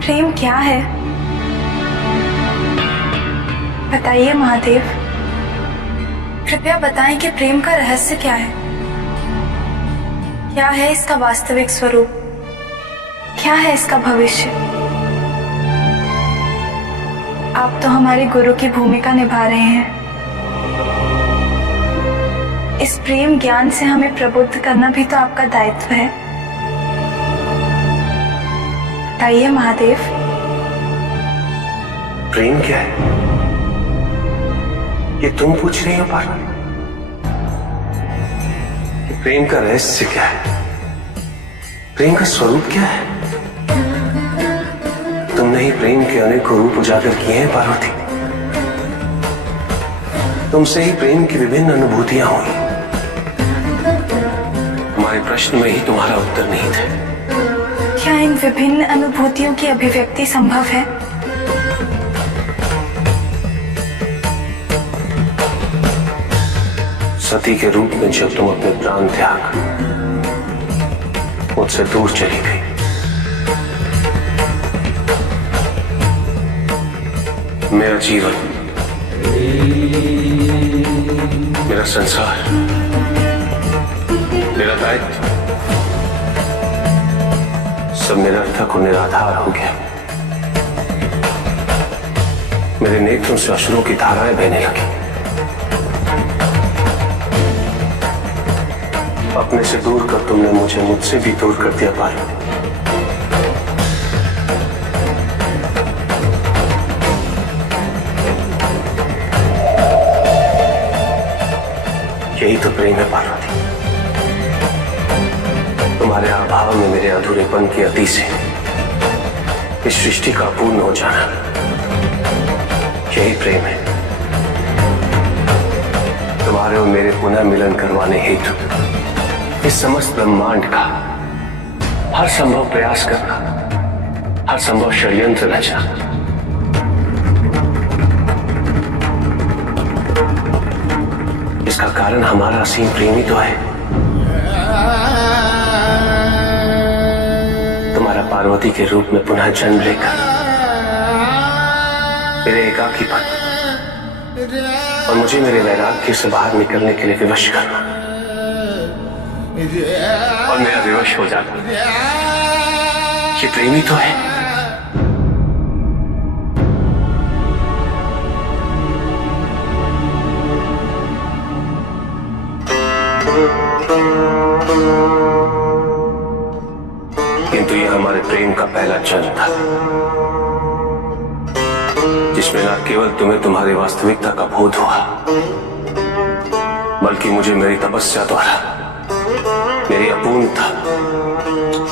प्रेम क्या है? बताइए महादेव, कृपया बताएं कि प्रेम का रहस्य क्या है? क्या है इसका वास्तविक स्वरूप? क्या है इसका भविष्य? आप तो हमारे गुरु की भूमिका निभा रहे हैं। इस प्रेम ज्ञान से हमें प्रबुद्ध करना भी तो आपका दायित्व है। बताइए महादेव। प्रेम क्या है ये तुम पूछ रही हो पार्वती? कि प्रेम का रहस्य क्या है, प्रेम का स्वरूप क्या है? तुमने ही प्रेम के अनेकों रूप उजागर किए हैं पार्वती। तुमसे ही प्रेम की विभिन्न अनुभूतियां हुई। हमारे प्रश्न में ही तुम्हारा उत्तर नहीं था। क्या इन विभिन्न अनुभूतियों की अभिव्यक्ति संभव है? सती के रूप में जब तुम अपने प्राण त्याग मुझसे दूर चली गई, मेरा जीवन, मेरा संसार, मेरा दायित्व सब निरर्थक और निराधार हो गया। मेरे नेत्रों से अश्रुओं की धाराएं बहने लगी। अपने से दूर कर तुमने मुझे मुझसे भी दूर कर दिया पार्वती। यही तो प्रेम है पार्वती। तुम्हारे अभाव में मेरे अधूरेपन की अति से इस सृष्टि का अपूर्ण हो जाना, यही प्रेम है। तुम्हारे और मेरे पुनः मिलन करवाने हेतु इस समस्त ब्रह्मांड का हर संभव प्रयास करना, हर संभव षड्यंत्र रचना। इसका कारण हमारा असीम प्रेम ही तो है। तुम्हारा पार्वती के रूप में पुनः जन्म लेकर मेरे एकाकीपन और मुझे मेरे वैराग्य से बाहर निकलने के लिए विवश करना और मेरा विवश हो जाना, ये प्रेम ही तो है। किंतु यह हमारे प्रेम का पहला जन्म था, जिसमें न केवल तुम्हें तुम्हारी वास्तविकता का बोध हुआ, बल्कि मुझे मेरी तपस्या द्वारा मेरी अपूर्णता,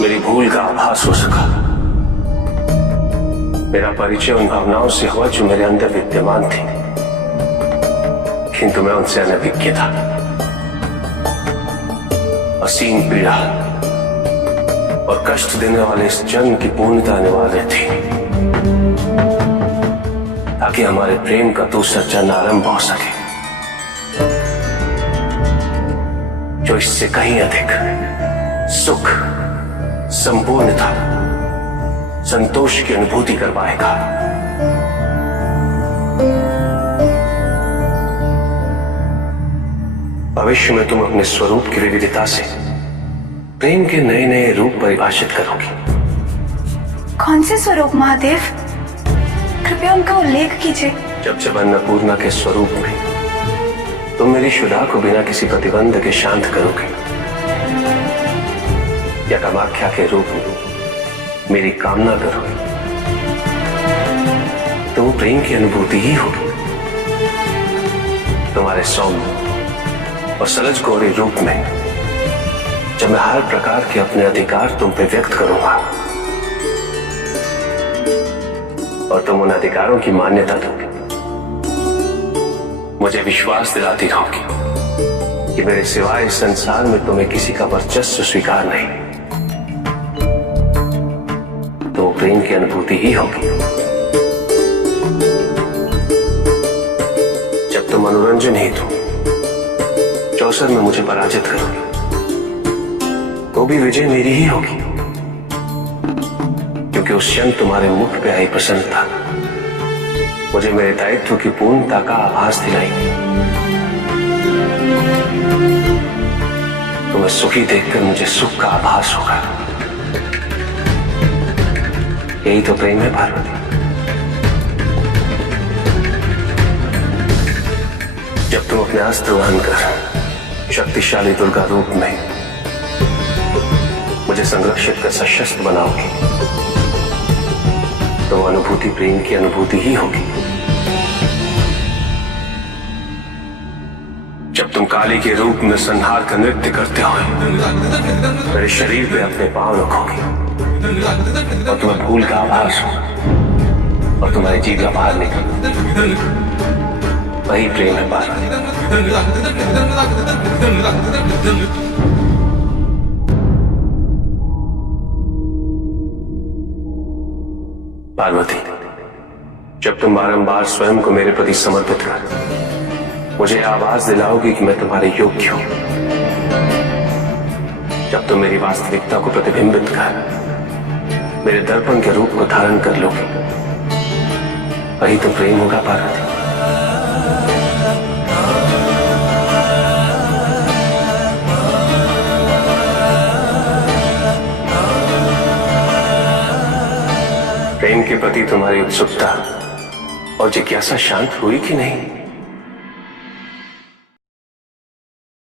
मेरी भूल का आभास हो सका। मेरा परिचय उन भावनाओं से हुआ जो मेरे अंदर विद्यमान थी, किंतु मैं उनसे अनभिज्ञ था। असीम पीड़ा और कष्ट देने वाले इस जन्म की पूर्णता अनिवार्य थी, ताकि हमारे प्रेम का दूसरा जन्म आरंभ हो सके, जो इससे कहीं अधिक सुख, संपूर्णता, संतोष की अनुभूति करवाएगा। भविष्य में तुम अपने स्वरूप की विविधता से प्रेम के नए नए रूप परिभाषित करोगी। कौन से स्वरूप महादेव? कृपया उनका उल्लेख कीजिए। जब जब अन्नपूर्णा के स्वरूप में तुम मेरी शुदा को बिना किसी प्रतिबंध के शांत करोगे, या कामाख्या के रूप में मेरी कामना करोगे, तो वो प्रेम की अनुभूति ही होगी। तुम्हारे सौम्य और सरज गौरी रूप में जब मैं हर प्रकार के अपने अधिकार तुम पे व्यक्त करूंगा और तुम उन अधिकारों की मान्यता दोगे, मुझे विश्वास दिलाती रहोगी कि मेरे सिवाय इस संसार में तुम्हें किसी का वर्चस्व स्वीकार नहीं, तो वो प्रेम की अनुभूति ही होगी। जब तुम मनोरंजन हेतु चौसर में मुझे पराजित करोगे, तो भी विजय मेरी ही होगी, क्योंकि उस क्षण तुम्हारे मुख पे आई प्रसन्नता मुझे मेरे दायित्व की पूर्णता का आभास दिलाएगी। तुम्हें सुखी देखकर मुझे सुख का आभास होगा। यही तो प्रेम है पार्वती। जब तुम अपने अस्त्र वहन कर शक्तिशाली दुर्गा रूप में मुझे संरक्षित कर सशस्त्र बनाओगी तो वो अनुभूति प्रेम की अनुभूति ही होगी। जब तुम काली के रूप में संहार का नृत्य करते हो मेरे शरीर पे अपने पांव रखोगे और तुम्हें भूल का आभास होगा और तुम्हारी जीभ बाहर निकल वही प्रेम है पार्वती। पार्वती, जब तुम बारंबार स्वयं को मेरे प्रति समर्पित कर मुझे आवाज दिलाओगी कि मैं तुम्हारे योग्य हूं, जब तुम मेरी वास्तविकता को प्रतिबिंबित कर मेरे दर्पण के रूप को धारण कर लोगे वही तो प्रेम होगा पार्वती। प्रेम के प्रति तुम्हारी उत्सुकता और जिज्ञासा शांत हुई कि नहीं?